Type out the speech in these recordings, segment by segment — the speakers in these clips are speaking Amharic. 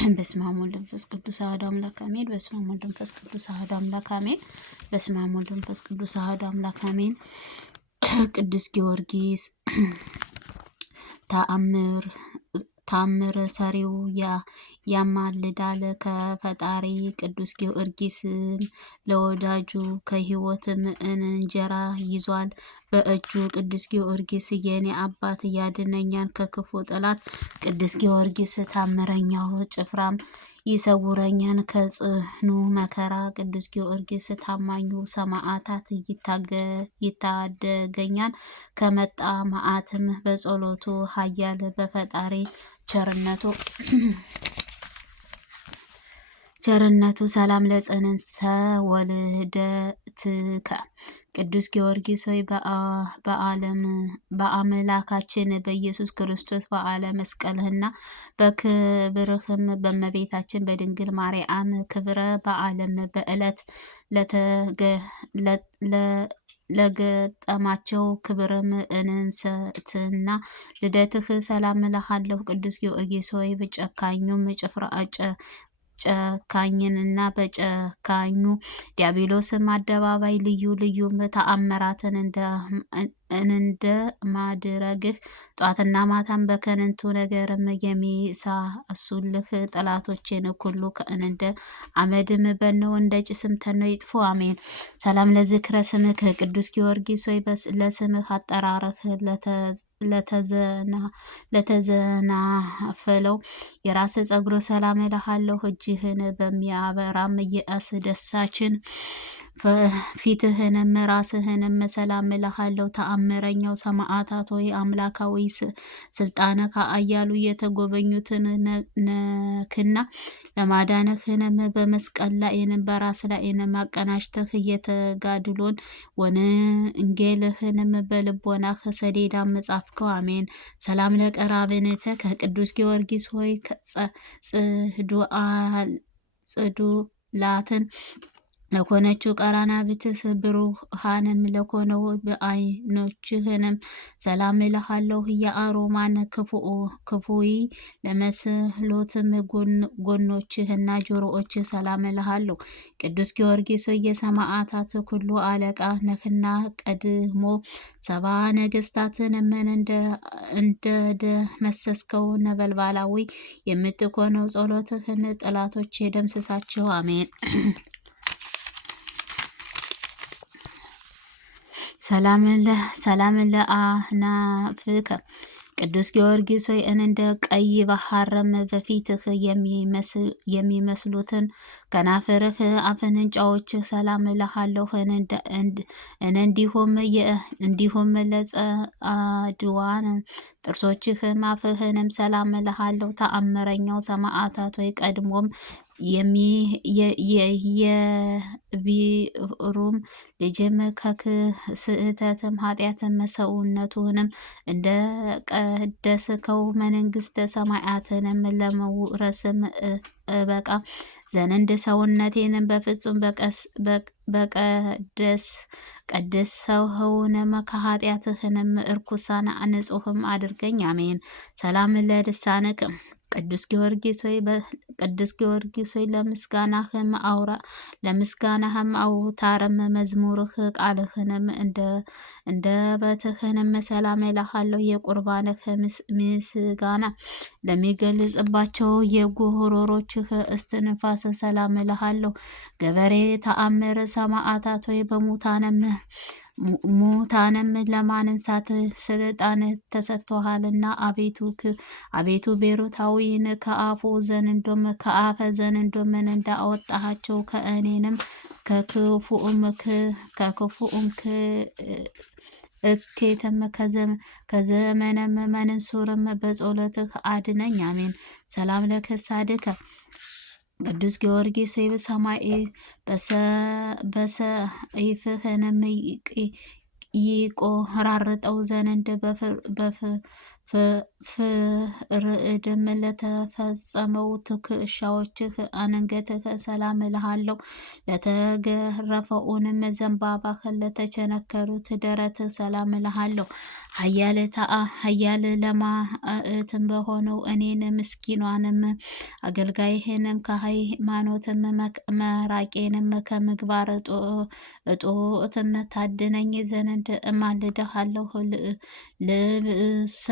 በስመ አብ ወወልድ ወመንፈስ ቅዱስ አሐዱ አምላክ አሜን። በስመ አብ ወወልድ ወመንፈስ ቅዱስ አሐዱ አምላክ አሜን። በስመ አብ ወወልድ ወመንፈስ ቅዱስ አሐዱ አምላክ አሜን። ቅዱስ ጊዮርጊስ ተአምር ሰሪው ያማልዳል ከፈጣሪ። ቅዱስ ጊዮርጊስም ለወዳጁ ከሕይወትም እንጀራ ይዟል በእጁ። ቅዱስ ጊዮርጊስ የኔ አባት ያድነኛል ከክፉ ጠላት። ቅዱስ ጊዮርጊስ ታምረኛው ጭፍራም ይሰውረኛል ከጽኑ መከራ። ቅዱስ ጊዮርጊስ ታማኙ ሰማዕታት ይታደገኛል ከመጣ መዓትም። በጸሎቱ ኃያል በፈጣሪ ቸርነቱ ሰላም ለጽንሰ ወልደትከ። ቅዱስ ጊዮርጊስ ሆይ በአምላካችን በኢየሱስ ክርስቶስ በዓለ መስቀልህና በክብርህም በእመቤታችን በድንግል ማርያም ክብረ በዓለም በዕለት ለገጠማቸው ክብርም እንሰትና ልደትህ ሰላም እልሃለሁ። ቅዱስ ጊዮርጊስ ሆይ በጨካኙም ጨካኝንና በጨካኙ ዲያብሎስም አደባባይ ልዩ ልዩ ተአምራትን እንደ ማድረግህ ጧትና ማታም በከንቱ ነገርም የሚሳሱልህ ጠላቶችን ሁሉ ከእንደ አመድም በነው እንደ ጭስም ተነው ይጥፉ፣ አሜን። ሰላም ለዝክረ ስምህ ቅዱስ ጊዮርጊስ ሆይ ለስምህ አጠራርህ ለተዘናፈለው የራስ ጸጉር ሰላም እልሃለሁ። እጅህን በሚያበራም የአስደሳችን ፊትህንም ራስህንም ሰላም እልሃለሁ። ተአምረኛው ሰማዕታት ሆይ አምላካዊ ስልጣነ ከአያሉ የተጎበኙትን ነክና ለማዳንህንም በመስቀል ላይንም በራስ ላይንም አቀናጅተህ የተጋድሎን ወንጌልህንም በልቦናህ ሰሌዳም ጻፍከው፣ አሜን። ሰላም ለቀራብንተ ከቅዱስ ጊዮርጊስ ሆይ ጽዱላትን ለኮነችው ቀራናብትህ ብሩሃንም ለኮነው በዓይኖችህንም ሰላም እልሃለሁ። የአሮማን ክፉይ ለመስሎትም ጎኖችህና ጆሮዎች ሰላም እልሃለሁ። ቅዱስ ጊዮርጊስ የሰማዕታት ሁሉ አለቃ ነህና ቀድሞ 70 ነገሥታትንም እንደደመሰስከው ነበልባላዊ የምትኮነው ጸሎትህን ጠላቶች ደምስሳቸው፣ አሜን። ሰላም ለአህናፍከ ቅዱስ ጊዮርጊስ ሆይ እንደ ቀይ ባህርም በፊትህ የሚመስሉትን ከናፍርህ አፍንጫዎችህ ሰላም እልሃለሁ። እንዲሁም ለጸአድዋን ጥርሶችህም አፍህንም ሰላም እልሃለሁ። ተአምረኛው ሰማዕታት ሆይ ቀድሞም የቢሩም ልጅም ከስህተትም ኃጢአትም ሰውነቱንም እንደ ቀደስከው መንግስተ ሰማያትንም ለመውረስም በቃ ዘንድ ሰውነቴንም በፍጹም ቀድሰውንም ከኃጢአትህንም እርኩሳን ንጹህም አድርገኝ፣ አሜን። ሰላም ለልሳንክ ቅዱስ ጊዮርጊስ ሆይ ለምስጋናህም አውታርም መዝሙርህ ቃልህንም እንደ በትህንም ሰላም እልሃለሁ። የቁርባንህ ምስጋና ለሚገልጽባቸው የጉሮሮችህ እስትንፋስ ሰላም እልሃለሁ። ገበሬ ተአምር ሰማዕታት ሆይ ሙታንም ለማንሳት ስልጣን ተሰጥቶሃልና አቤቱ ቤሮታዊን ከአፈ ዘንዶም እንዳወጣሃቸው ከእኔንም ከክፉም እኬትም ከዘመነም መንሱርም በጸሎትህ አድነኝ፣ አሜን። ሰላም ለከሳድከ ቅዱስ ጊዮርጊስ በሰማይ በሰይፍህንም ይቆራርጠው ዘንድ ፍርድም ለተፈጸመው ትከሻዎችህ አንገትህ ሰላም እልሃለሁ። ለተገረፈውንም ዘንባባህ ለተቸነከሩት ደረትህ ሰላም እልሃለሁ። ኃያል ለማዕትም በሆነው እኔን ምስኪኗንም አገልጋይህንም ከሃይማኖትም መራቄንም ከምግባር እጦትም ታድነኝ ዘንድ እማልድሃለሁ። ልብሰ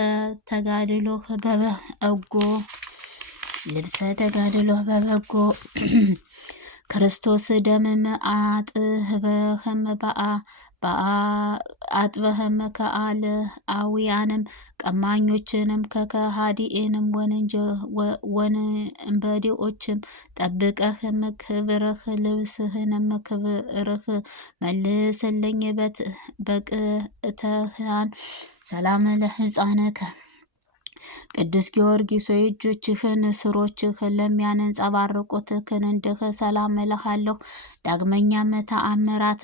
ተጋድሎ በበጎ ክርስቶስ ደምም አጥበህም ከአልአውያንም ቀማኞችንም ከከሃዲንም ወንበዴዎችም ጠብቀህም ክብርህ ልብስህንም ክብርህ መልስልኝ። በቅተህያን ሰላም ለሕፃንከ ቅዱስ ጊዮርጊስ ሆይ እጆችህን ስሮችህ ለሚያንጸባርቁት ክንድህ ሰላም እልሃለሁ። ዳግመኛም ተአምራተ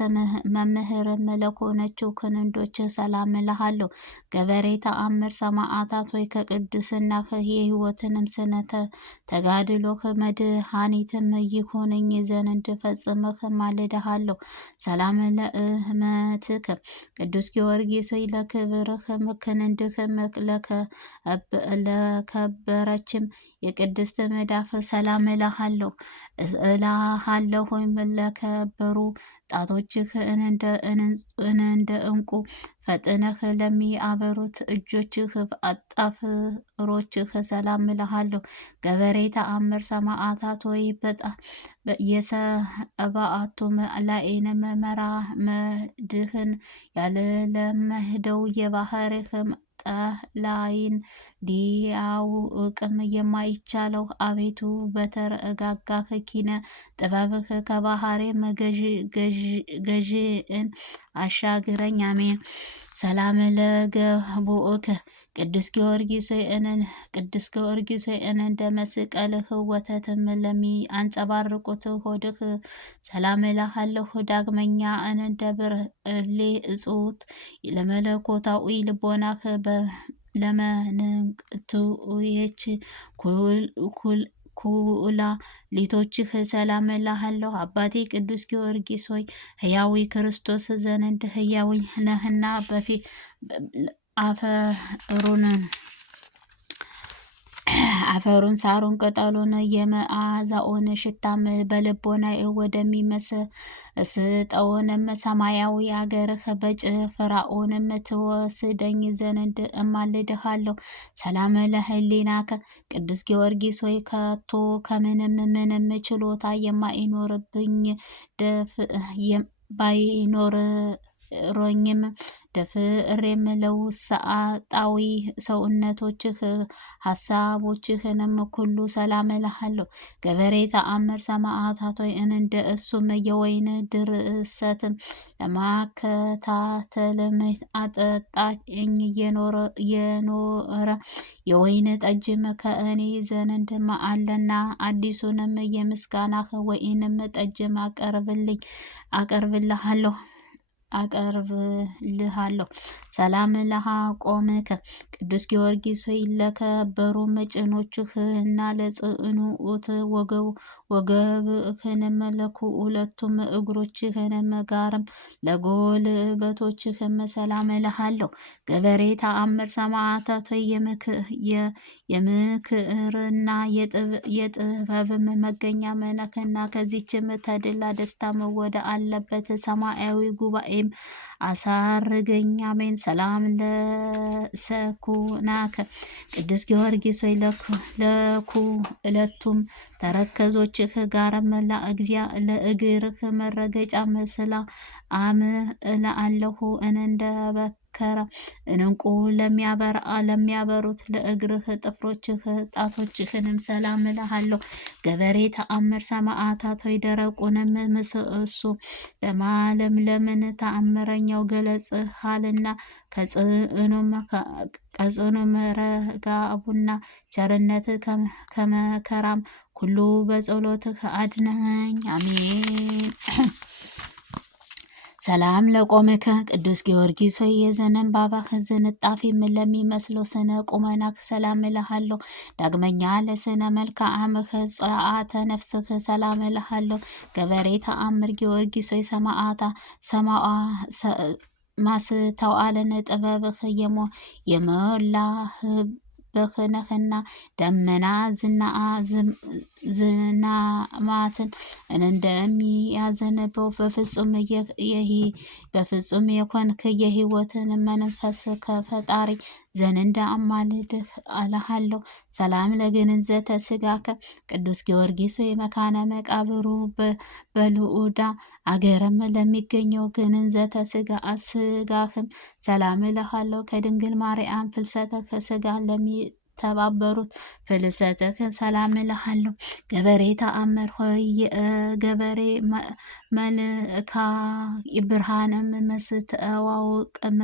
መምህርም ለሆነችው ክንዶች ሰላም እልሃለሁ። ገበሬ ተአምር ሰማዕታት ሆይ ከቅድስናህ የሕይወትንም ስነ ተጋድሎህ መድኃኒትም ይሁነኝ ዘንድ ፈጽመህ ማልድሃለሁ። ሰላም ለእመትከ ቅዱስ ጊዮርጊስ ሆይ ለክብርህ ክንድህ ለከበረችም የቅድስት መዳፍ ሰላም እልሃለሁ። ለከበሩ ጣቶችህ እንደ ዕንቁ ፈጥነህ ለሚያበሩት እጆችህ አጣፍሮችህ ሰላም እልሃለሁ። ገበሬ ተአምር ሰማዕታት ሆይ የሰብዓቱ ላዕይንም መራመድህን ያልለመደው የባህርህ ጠላይን ሊያውቅም የማይቻለው አቤቱ በተረጋጋህ ኪነ ጥበብህ ከባህሬም ገዥን አሻግረኝ። አሜን። ሰላም ለገቦእከ ቅዱስ ጊዮርጊስ ሆይ እንደ መስቀልህ ወተትም ለሚያንጸባርቁት ሆድህ ሰላም እልሃለሁ። ዳግመኛ እንደ ብርሌ እጽውት ለመለኮታዊ ልቦናህ ለመንክቱየች ኩላሊቶችህ ሰላም እልሃለሁ። አባቴ ቅዱስ ጊዮርጊስ ሆይ ሕያዊ ክርስቶስ ዘንድ ሕያዊ ነህና አፈሩን ሳሩን ቅጠሉን የመዓዛውን ሽታም በልቦናዬ ወደሚመስጠውንም ሰማያዊ አገርህ በጭፍራውንም ትወስደኝ ዘንድ እማልድሃለሁ። ሰላም ለሕሊናከ ቅዱስ ጊዮርጊስ ሆይ ከቶ ከምንም ችሎታ የማይኖርብኝ ባይኖረኝም ደፍሬም ለውስጣዊ ሰውነቶችህ ሀሳቦችህንም ኩሉ ሰላም እልሃለሁ። ገበሬ ተአምር ሰማዕታት ሆይ እንደ እሱም የወይን ድርሰትም ለማከታተልም አጠጣኝ የኖረ የወይን ጠጅም ከእኔ ዘንድ አለና አዲሱንም የምስጋናህ ወይንም ጠጅም አቀርብልሃለሁ። ሰላም ለሐቆምከ ቅዱስ ጊዮርጊስ ሆይ ለከበሩ ጭኖችህና ለጽኑዑት ወገብህንም ለሁለቱም እግሮችህንም ጋርም ለጎልበቶችህም ሰላም እልሃለሁ። ገበሬ ተአምር ሰማዕታት ሆይ የምክርና የጥበብም መገኛ ነህና ከዚችም ተድላ ደስታም ወደ አለበት ሰማያዊ ጉባኤም አሳርገኝ። አሜን። ሰላም ለሰኩናከ ቅዱስ ጊዮርጊስ ሆይ ለኩለቱም ተረከዞችህ ጋርም ለእግርህ መረገጫ መስላ አምልአለሁ። እንደ በከረ እንቁ ለሚያበሩት ለእግርህ ጥፍሮችህ ጣቶችህንም ሰላም እልሃለሁ። ገበሬ ተአምር ሰማዕታት ሆይ ደረቁንም ምሰሶ ለማለምለምን ተአምረኛው ገለጽሃልና ከጽኑም ረጋቡና ቸርነት ከመከራም ሁሉ በጸሎትህ አድነኝ። አሜን። ሰላም ለቆምከ ቅዱስ ጊዮርጊስ ሆይ የዘንባባህ ዝንጣፊ ለሚመስለው ስነ ቁመናክ ሰላም እልሃለሁ። ዳግመኛ ለስነ መልክዓምህ ጸአተ ነፍስህ ሰላም እልሃለሁ። ገበሬ ተአምር ጊዮርጊስ ሆይ ሰማአ ማስተዋልን ጥበብህ የሞላህ በክነህና ደመና ዝናማትን እንደሚያዘንበው በፍጹም የኮንክ የህይወትን መንፈስ ከፈጣሪ ዘንድ አማልድህ አለሃለሁ። ሰላም ለግንዘተ ስጋከ ቅዱስ ጊዮርጊስ የመካነ መቃብሩ በልዑዳ አገርም ለሚገኘው ግንዘተ ስጋህም ሰላም እልሃለሁ። ከድንግል ማርያም ፍልሰተ ስጋ ለሚተባበሩት ፍልሰትህ ሰላም እልሃለሁ። ገበሬ ተአምር ሆይ ገበሬ መልካ ብርሃንም መስተዋውቅም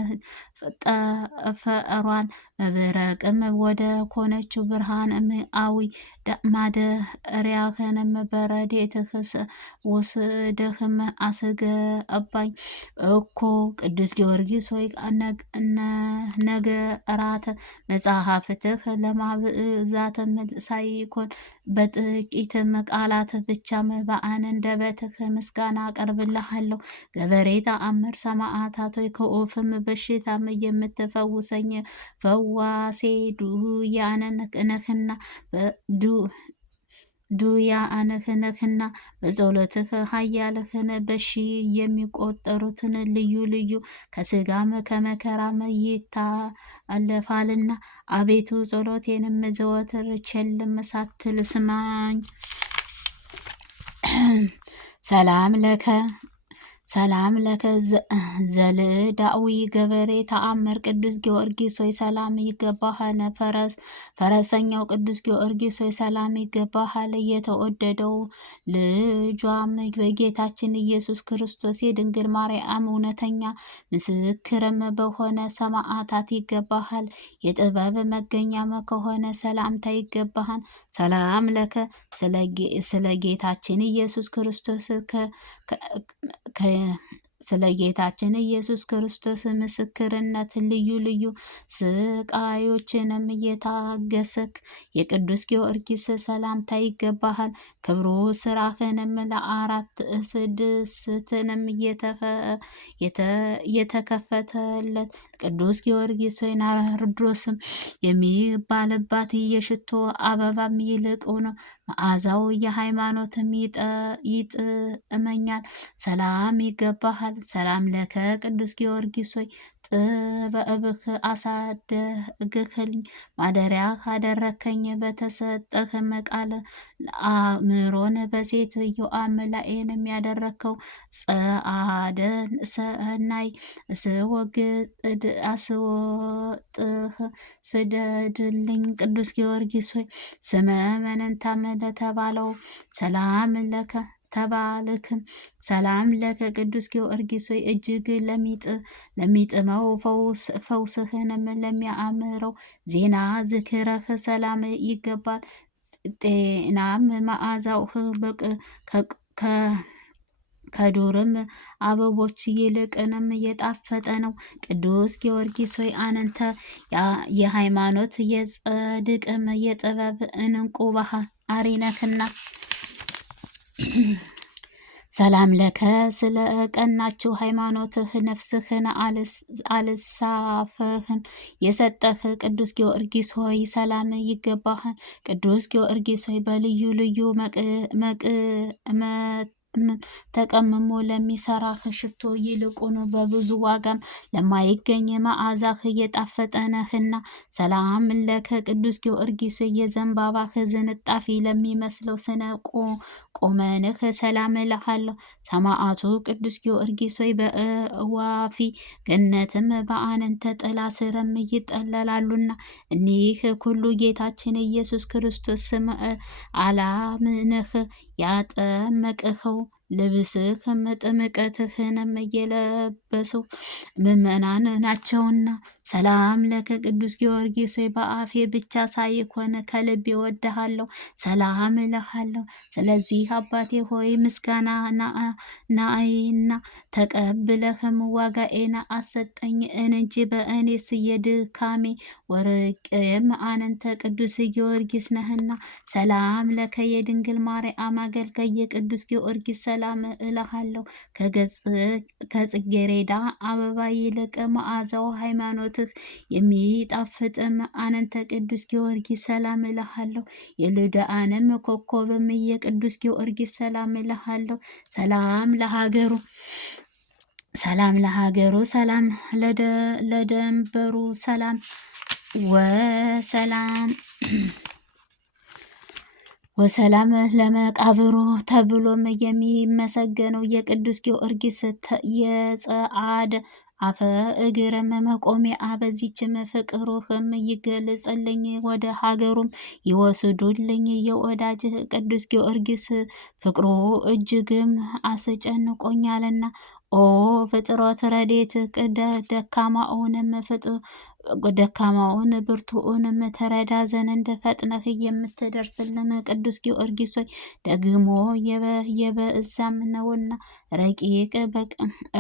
ጠፈሯን መብረቅም ወደ ኮነችው ብርሃን አዊ ማደሪያህንም በረድኤትህ ወስደህም አስገባኝ እኮ። ቅዱስ ጊዮርጊስ ሆይ ነገራተ መጽሐፍትህ ለማብዛትም ሳይኮን በጥቂትም ቃላት ብቻም በአንደበትህ ምስጋና አቀርብልሃለሁ። ገበሬ ተአምር ሰማዕታት ሆይ ከወፍም በሽታም የምትፈውሰኝ ፈዋሴ ዱያነህነህና በጸሎትህ ኃያልህን በሺ የሚቆጠሩትን ልዩ ልዩ ከስጋም ከመከራም ይታለፋልና አቤቱ ጸሎቴንም ዘወትር ቸልም ሳትል ስማኝ። ሰላም ለከ ዘልዳዊ ገበሬ ተአምር ቅዱስ ጊዮርጊስ ሆይ ሰላም ይገባሃል። ፈረሰኛው ቅዱስ ጊዮርጊስ ሆይ ሰላም ይገባሃል። የተወደደው ልጇም በጌታችን ኢየሱስ ክርስቶስ የድንግል ማርያም እውነተኛ ምስክርም በሆነ ሰማዕታት ይገባሃል። የጥበብ መገኛም ከሆነ ሰላምታ ይገባሃል። ሰላም ለከ ስለ ጌታችን ኢየሱስ ክርስቶስ ስለ ጌታችን ኢየሱስ ክርስቶስ ምስክርነት ልዩ ልዩ ስቃዮችንም እየታገሰክ የቅዱስ ጊዮርጊስ ሰላምታ ይገባሃል። ክብሩ ስራህንም ለአራት ስድስትንም የተከፈተለት ቅዱስ ጊዮርጊስ ሆይ ናርዶስም የሚባልባት የሽቶ አበባም ይልቁን መዓዛው የሃይማኖትም ይጥመኛል። ሰላም ይገባሃል። ሰላም ለከ ቅዱስ ጊዮርጊስ ሆይ ጥበብህ አሳደግህልኝ ማደሪያ ካደረከኝ በተሰጠህም ቃል አእምሮን በሴትዮዋም ላይንም ያደረከው ጸአደን ሰናይ አስወጥህ ስደድልኝ። ቅዱስ ጊዮርጊስ ሆይ ስመ መንንታም ለተባለው ሰላም ለከ ተባልክም። ሰላም ለከ ቅዱስ ጊዮርጊስ ሆይ እጅግ ለሚጥመው ፈውስህንም ለሚያምረው ዜና ዝክረህ ሰላም ይገባል። ጤናም መዓዛው ከዱርም አበቦች ይልቅንም የጣፈጠ ነው። ቅዱስ ጊዮርጊስ ሆይ አንተ የሃይማኖት የጽድቅም የጥበብ እንቁ ባህሪ ነህና ሰላም ለከ ስለ ቀናችሁ ሃይማኖትህ ነፍስህን አልሳፈህም የሰጠህ ቅዱስ ጊዮርጊስ ሆይ ሰላም ይገባሃል። ቅዱስ ጊዮርጊስ ሆይ በልዩ ልዩ ተቀምሞ ለሚሰራህ ሽቶ ይልቁኑ በብዙ ዋጋም ለማይገኝ መዓዛህ እየጣፈጠ ነህና ሰላም ለከ ቅዱስ ጊዮርጊስ የዘንባባህ ዝንጣፊ ለሚመስለው ስነ ቁመንህ ሰላም እልሃለሁ። ሰማዕቱ ቅዱስ ጊዮርጊስ ሆይ በእዋፊ ገነትም በአንተ ጥላ ስርም ይጠለላሉና እኒህ ሁሉ ጌታችን ኢየሱስ ክርስቶስ ስም አላምንህ ያጠመቅኸው ልብስህም ጥምቀትህንም እየለበሱ ምእመናን ናቸውና። ሰላም ለከ ቅዱስ ጊዮርጊስ ሆይ በአፌ ብቻ ሳይሆን ከልቤ እወድሃለሁ፣ ሰላም እልሃለሁ። ስለዚህ አባቴ ሆይ ምስጋና ናይና ተቀብለህም ዋጋዬን አሰጠኝ እንጂ በእኔስ የድካሜ ወርቅም አንተ ቅዱስ ጊዮርጊስ ነህና። ሰላም ለከ የድንግል ማርያም አገልጋይ የቅዱስ ጊዮርጊስ ሰላም እልሃለሁ። ከጽጌረዳ አበባ ይልቅ መዓዛው ሃይማኖትህ የሚጣፍጥም አንተ ቅዱስ ጊዮርጊስ ሰላም እልሃለሁ። የልዳንም ኮከብም የቅዱስ ጊዮርጊስ ሰላም እልሃለሁ። ሰላም ለሀገሩ ሰላም ለደንበሩ ሰላም ወሰላም ለመቃብሩ ተብሎም የሚመሰገነው የቅዱስ ጊዮርጊስ የጸዓድ አፈ እግርም መቆሚያ በዚችም ፍቅሩህም ይገልጽልኝ፣ ወደ ሀገሩም ይወስዱልኝ። የወዳጅ ቅዱስ ጊዮርጊስ ፍቅሩ እጅግም አስጨንቆኛልና። ኦ ፍጥረት ረዴት ደካማውን ብርቱውንም ተረዳ ዘንድ ፈጥነህ የምትደርስልን ቅዱስ ጊዮርጊስ ሆይ ደግሞ የበዛም ነውና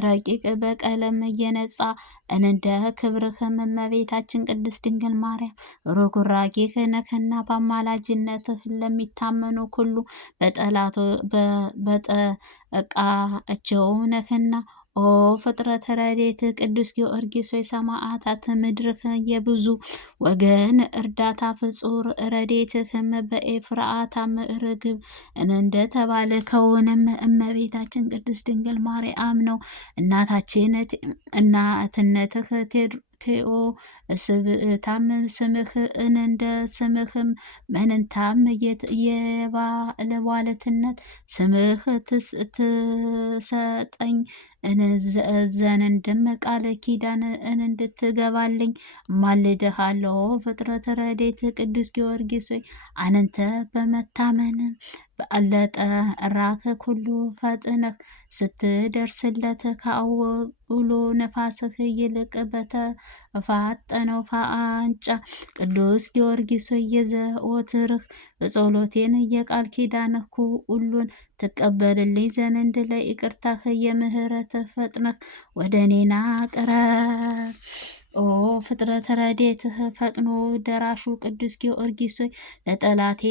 ረቂቅ በቀለም እየነጻ እንደ ክብርህም እመቤታችን ቅድስት ድንግል ማርያም ርጉራጌህ ነህና በአማላጅነትህ ለሚታመኑ ሁሉ በጠቃቸው ነህና። ኦ ፍጥረት ረድኤት ቅዱስ ጊዮርጊስ ሆይ ሰማዕታት ምድርህ የብዙ ወገን እርዳታ ፍጹር ረድኤትህም በኤፍራታም ርግብ እንደተባለ ከሆነም እመቤታችን ቅድስት ድንግል ማርያም ነው። እናትነትህ ቴኦ ስብእታም ስምህ እንደ ስምህም መንንታም የባለዋልትነት ስምህ ትሰጠኝ ዘንድም ቃል ኪዳን እንድትገባልኝ ማልድሃለሁ። ፍጥረት ረድኤት ቅዱስ ጊዮርጊስ ሆይ አንተ በመታመን ለጠራህ ሁሉ ፈጥነህ ስትደርስለት ከአውሎ ነፋስህ ይልቅ በተፋጠነው ፋንጫ ቅዱስ ጊዮርጊስ ሆይ የዘወትርህ በጸሎቴን የቃል ኪዳንህ ሁሉን ትቀበልልኝ ዘንድ ለይቅርታህ የምህረትህ ፈጥነህ ወደ እኔና ቅረብ። ኦ ፍጥረት ረድኤትህ ፈጥኖ ደራሹ ቅዱስ ጊዮርጊስ ሆይ ለጠላቴ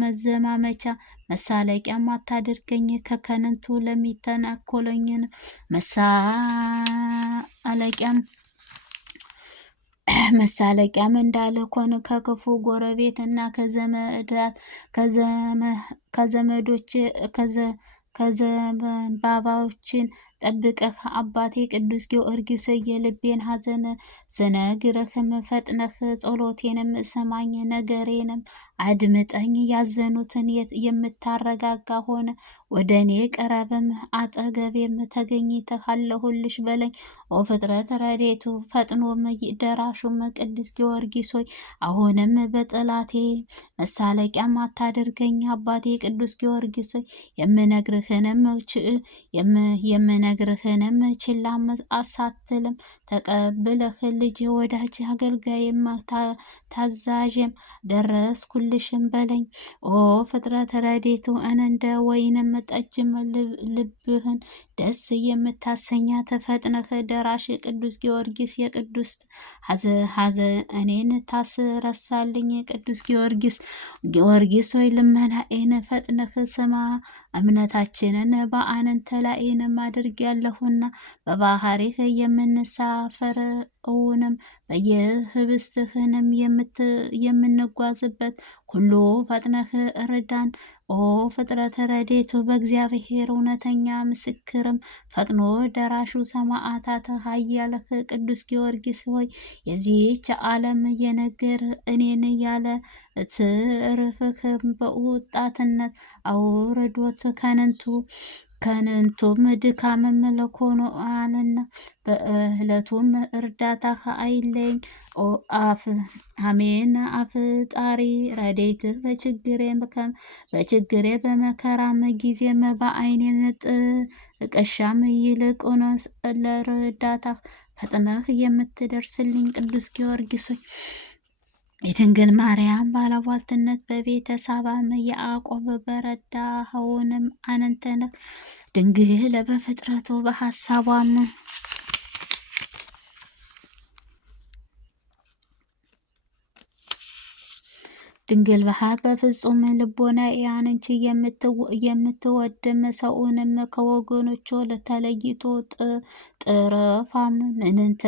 መዘማመቻ መሳለቂያም አታድርገኝ። ከከንቱ ለሚተናኮለኝን መሳለቂያም እንዳልሆን ከክፉ ጎረቤት እና ከዘንባባዎችን ጠብቀህ አባቴ ቅዱስ ጊዮርጊስ የልቤን ሐዘን ስነግርህም ፈጥነህ ጸሎቴንም ስማኝ፣ ነገሬንም አድምጠኝ። ያዘኑትን የምታረጋጋ ሆነ ወደ እኔ ቀረብም፣ አጠገቤም ተገኝተህ አለሁልሽ በለኝ። ኦ ፍጥረት ረድኤቱ ፈጥኖም ደራሹም ቅዱስ ጊዮርጊስ ሆይ አሁንም በጠላቴ መሳለቂያም አታድርገኝ። አባቴ ቅዱስ ጊዮርጊስ ሆይ የምነግርህንም ችላም አሳትልም ተቀብለህ ልጅ ወዳጅ አገልጋይም ታዛዥም ደረስኩልሽም በለኝ። ኦ ፍጥረት ረድኤቱ እንደ ወይንም ጠጅም ልብህን ደስ የምታሰኛት ፈጥነህ ደራሽ ቅዱስ ጊዮርጊስ የቅዱስ ሐዘኔን ታስረሳልኝ። ቅዱስ ጊዮርጊስ ሆይ ልመናዬን ፈጥነህ ስማ። እምነታችንን በአንተ ላይንም አድርጌያለሁና በባህሪህ የምንሳፈረውንም በየህብስትህንም የምንጓዝበት ሁሉ ፈጥነህ እርዳን። ኦ ፍጥረት ረድኤቱ በእግዚአብሔር እውነተኛ ምስክርም ፈጥኖ ደራሹ ሰማዕታት ኃያልህ ቅዱስ ጊዮርጊስ ሆይ የዚህች ዓለም የነገር እኔን ያለ ትርፍህ በወጣትነት አውርዶት ከንንቱም ድካምም ለኮኖ አለና በእለቱም እርዳታህ አይለኝ ኦ አፍ አሜን። አፍጣሪ ረዴት በችግሬ በመከራም ጊዜም በዓይኔን ጥቀሻም ይልቁንስ ለርዳታህ ፈጥነህ የምትደርስልኝ ቅዱስ ጊዮርጊስ ሆይ የድንግል ማርያም ባለሟልትነት በቤተ ሳባም ያዕቆብ በረዳኸውንም አንተ ነህ። ድንግል በፍጥረቱ በሐሳቧም ድንግል በፍጹም ልቦና ያንቺ የምትወድም ሰውንም ከወገኖቹ ለተለይቶ ጥረፋም ምንንተ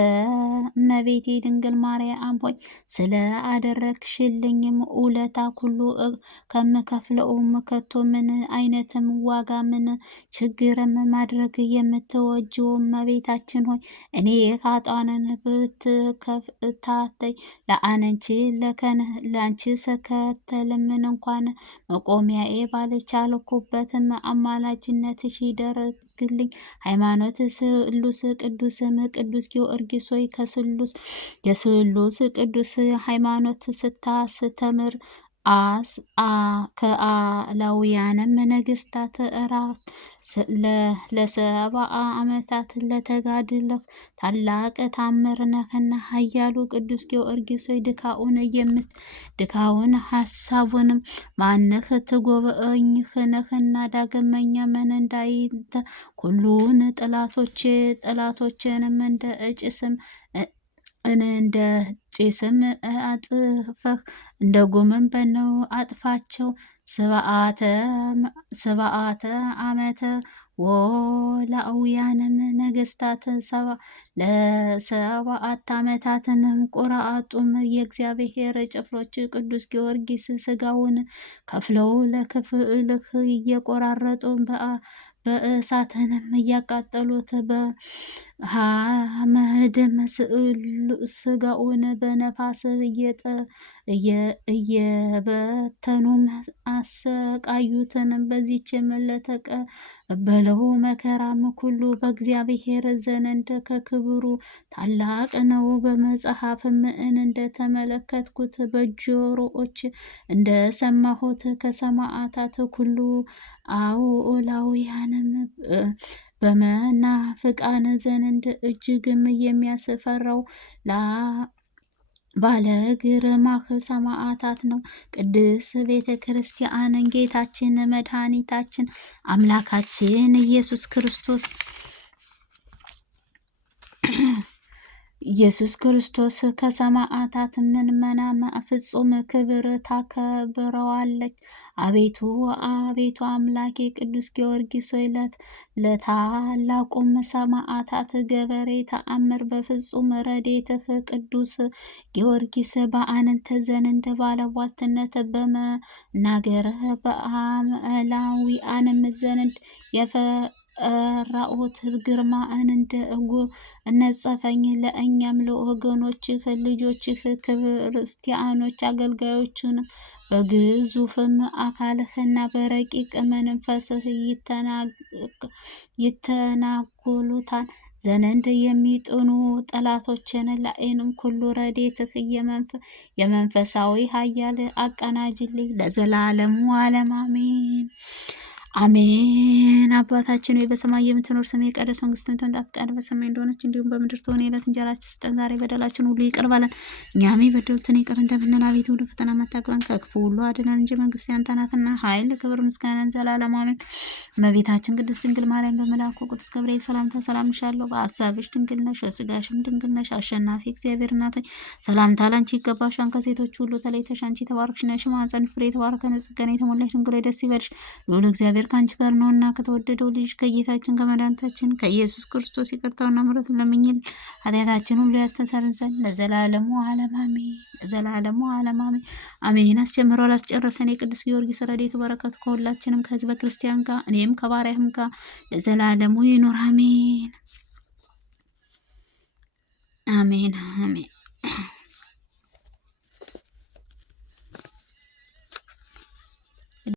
እመቤቴ ድንግል ማርያም ሆይ ስለ አደረግሽልኝም ውለታ ሁሉ ከምከፍለውም ከቶ ምን አይነትም ዋጋ ምን ችግርም ማድረግ የምትወጂው እመቤታችን ሆይ እኔ ኃጥአንን ብትከፍታተይ ለአንቺ ስከተልምን እንኳን መቆሚያዬ ባልቻልኩበትም አማላጅነትሽ ይደረግልኝ። ሃይማኖት ስሉስ ቅዱስም ቅዱስ ጊዮርጊስ ሆይ የስሉስ ቅዱስ ሃይማኖት ስታስተምር ከአላውያንም ነገስታት ራት ለ70 ዓመታት ለተጋድለህ ታላቅ ታምር ነህና ኃያሉ ቅዱስ ጊዮርጊስ ሆይ ድካውን ሀሳቡንም ማንህ ትጎበኝህ ነህና ዳግመኛ ምን እንዳይተ ሁሉን ጠላቶችንም እንደ ጭስም አጥፈህ እንደ ጉምም በነው አጥፋቸው። ስብዓተ ዓመተ ወላውያንም ነገስታት ለ7 ዓመታትንም ቁርአጡም የእግዚአብሔር ጭፍሮች ቅዱስ ጊዮርጊስ ስጋውን ከፍለው ለክፍልህ እየቆራረጡ በእሳትንም እያቃጠሉት በሐመድም ስጋውን በነፋስ እየበተኑም አሰቃዩትን። በዚችም ለተቀበለው መከራም ሁሉ በእግዚአብሔር ዘንድ ከክብሩ ታላቅ ነው። በመጽሐፍም እንደተመለከትኩት በጆሮዎች እንደሰማሁት ከሰማዕታት ሁሉ አውላውያንም በመናፍቃን ዘንድ እጅግም የሚያስፈራው ባለ ግርማህ ሰማዕታት ነው። ቅድስ ቤተ ክርስቲያንን ጌታችን መድኃኒታችን አምላካችን ኢየሱስ ክርስቶስ ከሰማዕታት ምንመናም ፍጹም ክብር ታከብረዋለች። አቤቱ አምላኬ ቅዱስ ጊዮርጊስ ሆይ ለታላቁም ሰማዕታት ገበሬ ተአምር በፍጹም ረድኤትህ ቅዱስ ጊዮርጊስ በአንተ ዘንድ ባለሟልትነት በመናገርህ በአምላዊያንም ዘንድ የፈራሁት ግርማ እንደ እነጸፈኝ ለእኛም ለወገኖችህ ልጆችህ ክርስቲያኖች አገልጋዮችን በግዙፍም አካልህና በረቂቅ መንፈስህ ይተናጎሉታል ዘንድ የሚጥኑ ጠላቶችን ላይንም ሁሉ ረድኤትህ የመንፈሳዊ ኃያል አቀናጅልኝ ለዘላለሙ ዓለም አሜን። አሜን። አባታችን ሆይ በሰማይ የምትኖር ስምህ ይቀደስ፣ መንግስትህ ትምጣ፣ ፈቃድህ በሰማይ እንደሆነች እንዲሁም በምድር ትሁን። የዕለት እንጀራችንን ስጠን ዛሬ፣ በደላችን ሁሉ ይቅር በለን እኛም የበደሉንን ይቅር እንደምንል፣ አቤቱ ወደ ፈተና አታግባን ከክፉ ሁሉ አድነን እንጂ መንግስት ያንተ ናትና፣ ኃይል፣ ክብር፣ ምስጋና ዘላለሙ አሜን። እመቤታችን ቅድስት ድንግል ማርያም በመልአኩ ቅዱስ ገብርኤል ሰላምታ ሰላም እልሻለሁ። በሐሳብሽ ድንግል ነሽ፣ በሥጋሽም ድንግል ነሽ። አሸናፊ እግዚአብሔር እናት ሆይ ሰላምታ ላንቺ ይገባሻል። ከሴቶች ሁሉ ተለይተሽ አንቺ የተባረክሽ ነሽ፣ የማኅፀንሽ ፍሬ የተባረከ ነው። ጸጋን የተሞላሽ ድንግል ሆይ ደስ ይበልሽ፣ ልዑል እግዚአብሔር ከአንቺ ጋር ነውና ከተወደደው ልጅ ከጌታችን ከመድኃኒታችን ከኢየሱስ ክርስቶስ ይቅርታውና ምሕረቱን ለምኝልን ኃጢአታችን ሁሉ ያስተሰርይ ዘንድ ለዘላለሙ ዓለም አሜን። ለዘላለሙ ዓለም አሜን። አሜን። አስጀምሮ ላስጨረሰን የቅዱስ ጊዮርጊስ ረድኤቱ በረከቱ ከሁላችንም ከሕዝበ ክርስቲያን ጋር እኔም ከባሪያህም ጋር ለዘላለሙ ይኑር አሜን። አሜን አሜን።